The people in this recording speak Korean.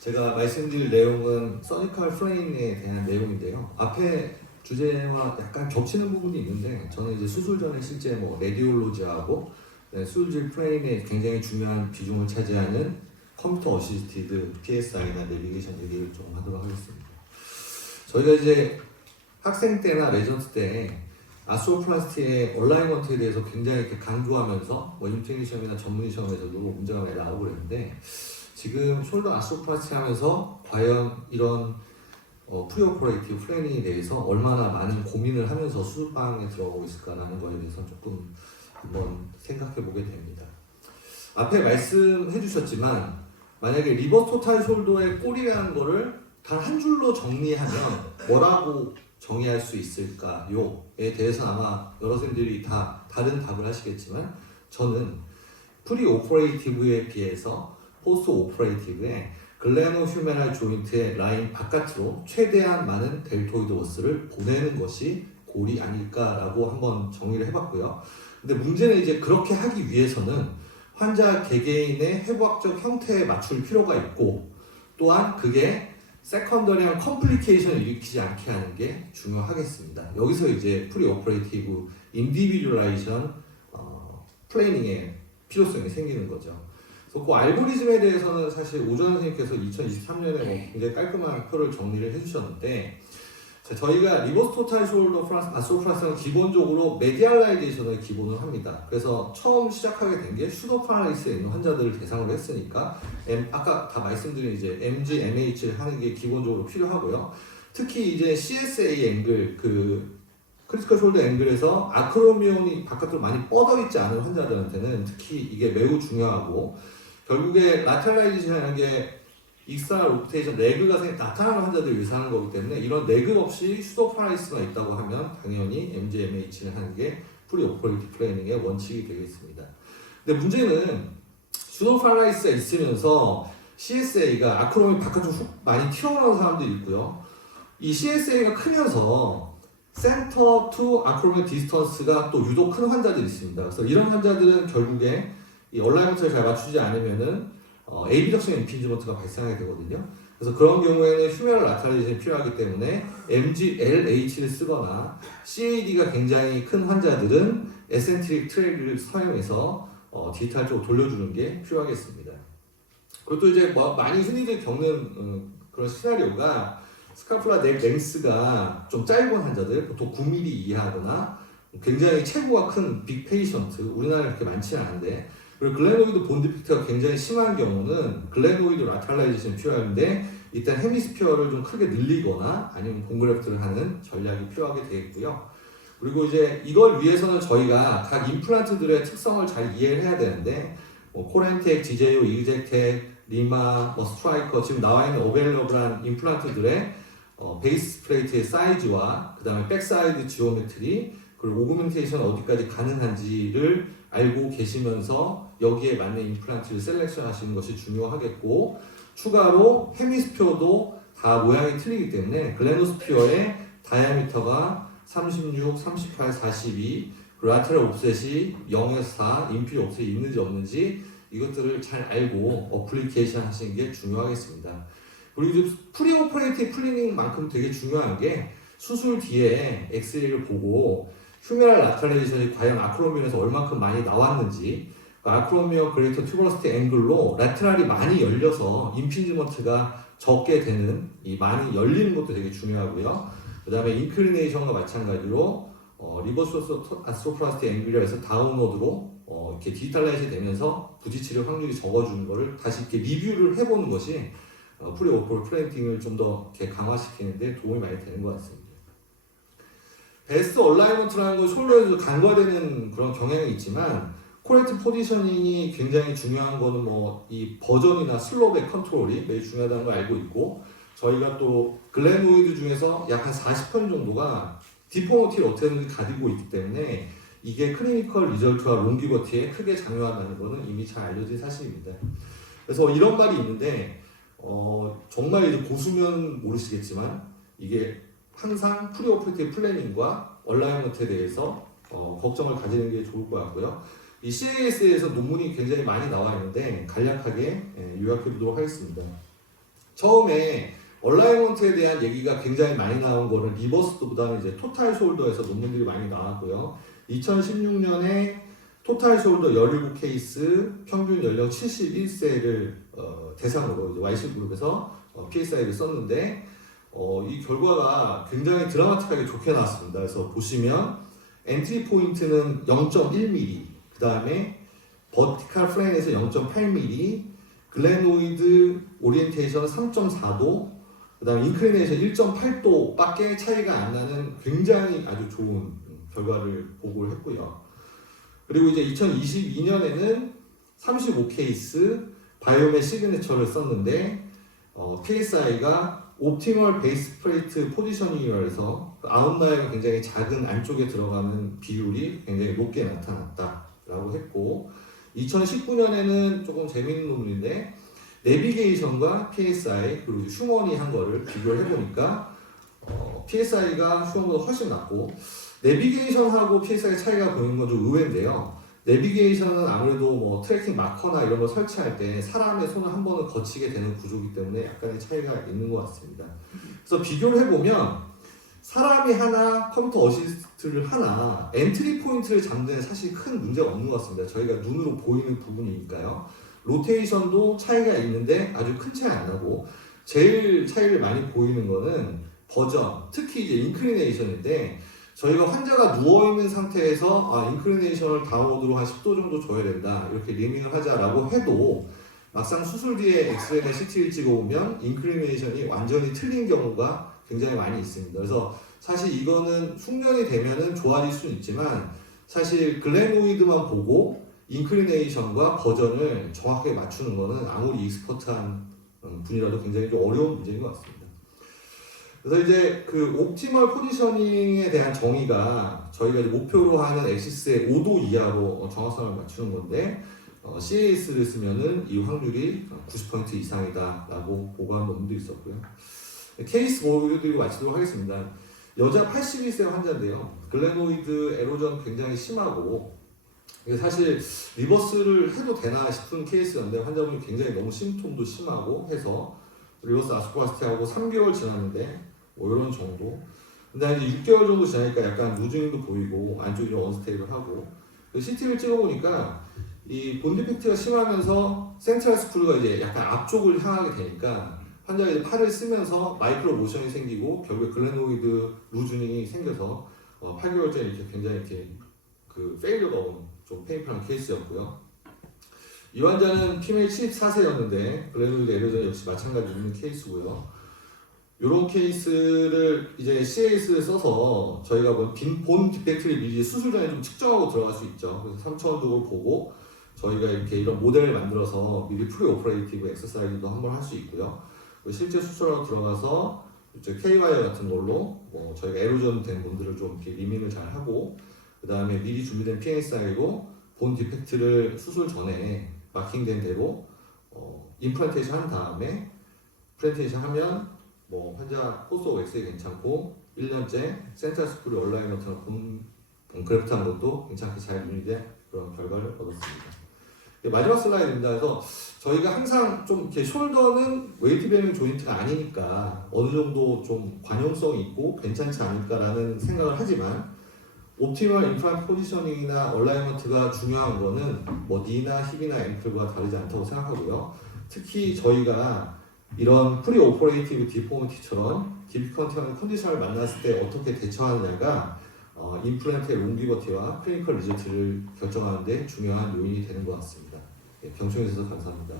제가 말씀드릴 내용은 서니컬 프레임에 대한 내용인데요. 앞에 주제와 약간 겹치는 부분이 있는데 저는 이제 수술 전에 실제 뭐 레디올로지하고 수술 프레임에 굉장히 중요한 비중을 차지하는 컴퓨터 어시스티드 PSI나 내비게이션 얘기를 좀 하도록 하겠습니다. 저희가 이제 학생 때나 레전트 때 아스트로플라스티의 얼라이먼트에 대해서 굉장히 이렇게 강조하면서 뭐 인테그리 시험이나 전문의 시험에서도 문제가 많이 나오고 그랬는데 지금 숄더 아스트로플라스티 하면서 과연 이런 프리오퍼레이티브 플래닝에 대해서 얼마나 많은 고민을 하면서 수술방에 들어가고 있을까라는 거에 대해서 조금 한번 생각해 보게 됩니다. 앞에 말씀해 주셨지만 만약에 리버스 토탈 숄더의 꼴이라는 거를 단 한 줄로 정리하면 뭐라고 정의할 수 있을까요에 대해서는 아마 여러 선생님들이 다 다른 답을 하시겠지만 저는 프리오퍼레이티브에 비해서 포스트 오퍼레이티브에 글레노 휴메랄 조인트의 라인 바깥으로 최대한 많은 델토이드 워스를 보내는 것이 골이 아닐까라고 한번 정의를 해봤고요. 근데 문제는 이제 그렇게 하기 위해서는 환자 개개인의 해부학적 형태에 맞출 필요가 있고 또한 그게 세컨더리한 컴플리케이션을 일으키지 않게 하는 게 중요하겠습니다. 여기서 이제 프리오퍼레이티브 인디비듀얼라이션 플래닝의 필요성이 생기는 거죠. 그래서 그 알고리즘에 대해서는 사실 오주환 선생님께서 2023년에 굉장히 깔끔한 표를 정리를 해주셨는데 저희가 리버스 토탈 숄더 아스트로플라스티는 기본적으로 메디알라이제이션을 기본으로 합니다. 그래서 처음 시작하게 된 게 슈도파라리스에 있는 환자들을 대상으로 했으니까 아까 다 말씀드린 이제 MG, MH를 하는 게 기본적으로 필요하고요. 특히 이제 CSA 앵글, 크리티컬 숄더 앵글에서 아크로미온이 바깥으로 많이 뻗어 있지 않은 환자들한테는 특히 이게 매우 중요하고 결국에 라테랄라이제이션이라는 게 익스터널 로테이션 레그가 나타나는 환자들을 위해서 하는 거기 때문에 이런 레그 없이 슈도파라리스가 있다고 하면 당연히 MGMH를 하는 게 프리오퍼레이티브 플래닝의 원칙이 되겠습니다. 근데 문제는 슈도파라리스가 있으면서 CSA가 아크로미 바깥으로 훅 많이 튀어나오는 사람들이 있고요. 이 CSA가 크면서 센터 투 아크로미 디스턴스가 또 유독 큰 환자들이 있습니다. 그래서 이런 환자들은 결국에 이 얼라이먼트를 잘 맞추지 않으면은 AB적성 임피지먼트가 발생하게 되거든요. 그래서 그런 경우에는 휴메럴 라테랄리제이션이 필요하기 때문에 MGLH를 쓰거나 CAD가 굉장히 큰 환자들은 에센트릭 트랙을 사용해서 디지털 쪽으로 돌려주는 게 필요하겠습니다. 그리고 또 이제 많이 흔히들 겪는 그런 시나리오가 스카풀라 넥 랭스가 좀 짧은 환자들, 보통 9mm 이하거나 굉장히 체구가 큰 빅 페이션트, 우리나라에 그렇게 많지는 않은데 그리고 글레노이드 본 디펙트가 굉장히 심한 경우는 글레노이드 라테랄라이제이션이 필요한데 일단 헤미스피어를 좀 크게 늘리거나 아니면 본그래프트를 하는 전략이 필요하게 되겠고요. 그리고 이제 이걸 위해서는 저희가 각 임플란트들의 특성을 잘 이해를 해야 되는데 코렌텍, 지제오, 이그젝텍, 리마, 스트라이커 지금 나와 있는 어베일러블한 임플란트들의 베이스 플레이트의 사이즈와 그 다음에 백사이드 지오메트리 그리고 오그멘테이션 어디까지 가능한지를 알고 계시면서 여기에 맞는 임플란트를 셀렉션 하시는 것이 중요하겠고 추가로 헤미스피어도 다 모양이 틀리기 때문에 글레노스피어의 다이아미터가 36, 38, 42 라테럴 옵셋이 0에서 4 인피리어 옵셋이 있는지 없는지 이것들을 잘 알고 어플리케이션 하시는 게 중요하겠습니다. 그리고 프리오퍼레이티브 플래닝만큼 되게 중요한 게 수술 뒤에 엑스레이를 보고 휴메랄 라테랄리제이션이 과연 아크로미온에서 얼마큼 많이 나왔는지 아크로미온 그레이터 튜버러시티 앵글로 라테랄이 많이 열려서 임피지먼트가 적게 되는 이 많이 열리는 것도 되게 중요하고요. 그 다음에 인클리네이션과 마찬가지로 리버스 아스트로플라스티 앵글이라 해서 다운워드로 이렇게 디지털라이즈 되면서 부딪힐 확률이 적어주는 거를 다시 이렇게 리뷰를 해보는 것이 프리오퍼레이티브 플래닝을 좀 더 이렇게 강화시키는 데 도움이 많이 되는 것 같습니다. 베스트 얼라이먼트라는 건 숄더에도 간과되는 그런 경향이 있지만 코렉트 포지셔닝이 굉장히 중요한 거는 이 버전이나 슬롭의 컨트롤이 매우 중요하다는 걸 알고 있고 저희가 또 글레노이드 중에서 약 한 40% 정도가 디포머티를 어떻게든 가지고 있기 때문에 이게 클리니컬 리절트와 롱기버티에 크게 작용한다는 거는 이미 잘 알려진 사실입니다. 그래서 이런 말이 있는데 정말 이제 고수면 모르시겠지만 이게 항상 프리오퍼레이티브 플래닝과 얼라이먼트에 대해서 걱정을 가지는 게 좋을 것 같고요. 이 CAS에서 논문이 굉장히 많이 나와 있는데 간략하게 요약해 보도록 하겠습니다. 처음에 얼라이먼트에 대한 얘기가 굉장히 많이 나온 거는 리버스보다는 이제 토탈 숄더에서 논문들이 많이 나왔고요. 2016년에 토탈 숄더 17케이스, 평균 연령 71세를 대상으로 이제 YC그룹에서 PSI를 썼는데 이 결과가 굉장히 드라마틱하게 좋게 나왔습니다. 그래서 보시면 엔트리 포인트는 0.1mm, 그 다음에 버티칼 플레인에서 0.8mm, 글래노이드 오리엔테이션 3.4도, 그 다음에 인클리네이션 1.8도 밖에 차이가 안 나는 굉장히 아주 좋은 결과를 보고를 했고요. 그리고 이제 2022년에는 35케이스 바이오메 시그니처를 썼는데 PSI가 옵티멀 베이스 플레이트 포지셔닝이라 해서 아웃라이어가 굉장히 작은 안쪽에 들어가는 비율이 굉장히 높게 나타났다라고 했고, 2019년에는 조금 재밌는 논문인데 내비게이션과 PSI 그리고 슈먼이 한 거를 비교를 해보니까 PSI가 슈먼보다 훨씬 낮고, 내비게이션하고 PSI 차이가 보이는 건 좀 의외인데요. 내비게이션은 아무래도 뭐 트래킹 마커나 이런 거 설치할 때 사람의 손을 한 번은 거치게 되는 구조이기 때문에 약간의 차이가 있는 것 같습니다. 그래서 비교를 해보면 사람이 하나, 컴퓨터 어시스트를 하나, 엔트리 포인트를 잡는 데 사실 큰 문제가 없는 것 같습니다. 저희가 눈으로 보이는 부분이니까요. 로테이션도 차이가 있는데 아주 큰 차이 안 나고, 제일 차이를 많이 보이는 거는 버전, 특히 이제 인클리네이션인데, 저희가 환자가 누워있는 상태에서 인클리네이션을 다운워드로 한 10도 정도 줘야 된다, 이렇게 리밍을 하자라고 해도 막상 수술 뒤에 엑스레이나 CT를 찍어보면 인클리네이션이 완전히 틀린 경우가 굉장히 많이 있습니다. 그래서 사실 이거는 숙련이 되면은 좋아질 수는 있지만, 사실 글래노이드만 보고 인클리네이션과 버전을 정확하게 맞추는 거는 아무리 익스퍼트한 분이라도 굉장히 좀 어려운 문제인 것 같습니다. 그래서 이제 그 옵티멀 포지셔닝에 대한 정의가 저희가 이제 목표로 하는 엑시스의 5도 이하로 정확성을 맞추는 건데, CAS를 쓰면은 이 확률이 90% 이상이다라고 보고한 논문도 있었고요. 케이스 보여드리고 마치도록 하겠습니다. 여자 82세 환자인데요. 글래노이드 에로전 굉장히 심하고, 사실 리버스를 해도 되나 싶은 케이스였는데 환자분이 굉장히 너무 심통도 심하고 해서 리버스 아스코바스티하고 3개월 지났는데 뭐 이런 정도. 근데 이제 6개월 정도 지나니까 약간 루즈닝도 보이고 안쪽이 좀 언스테이블하고, CT를 찍어보니까 이 본 디펙트가 심하면서 센트럴 스크루가 이제 약간 앞쪽을 향하게 되니까 환자가 이제 팔을 쓰면서 마이크로 모션이 생기고 결국에 글래노이드 루즈닝이 생겨서 8개월째 이렇게 굉장히 이렇게 그 페일러가 온 좀 페인풀한 케이스였고요. 이 환자는 피메일 74세였는데 글래노이드 에로전 역시 마찬가지로 있는 케이스고요. 이런 케이스를 이제 CAS를 써서 저희가 본 디펙트를 미리 수술 전에 좀 측정하고 들어갈 수 있죠. 그래서 3차원적으로 보고 저희가 이렇게 이런 모델을 만들어서 미리 프리 오퍼레이티브 엑서사이즈도 한번 할 수 있고요. 실제 수술하고 들어가서 이제 K-와이어 같은 걸로 저희가 에로전 된 분들을 좀 이렇게 리밍을 잘 하고, 그 다음에 미리 준비된 PSI로 본 디펙트를 수술 전에 마킹된 대로 임플란테이션 한 다음에 프렌테이션 하면 환자 코스 오브 엑스레이 괜찮고 1년째 센트럴 스크류 얼라이먼트나 본 그래프트 한 것도 괜찮게 잘 유니된 그런 결과를 얻었습니다. 마지막 슬라이드입니다. 그래서 저희가 항상 좀 이렇게 숄더는 웨이트 베어링 조인트가 아니니까 어느 정도 좀 관용성이 있고 괜찮지 않을까라는 생각을 하지만, 옵티멀 임플란트 포지셔닝이나 얼라이먼트가 중요한 거는 니나 힙이나 앵클과 다르지 않다고 생각하고요. 특히 저희가 이런 프리 오퍼레이티브 디포머티처럼 디피컨트하는 컨디션을 만났을 때 어떻게 대처하느냐가 임플란트의 롱기버티와 클리니컬 리저트를 결정하는 데 중요한 요인이 되는 것 같습니다. 경청해 주셔서 감사합니다.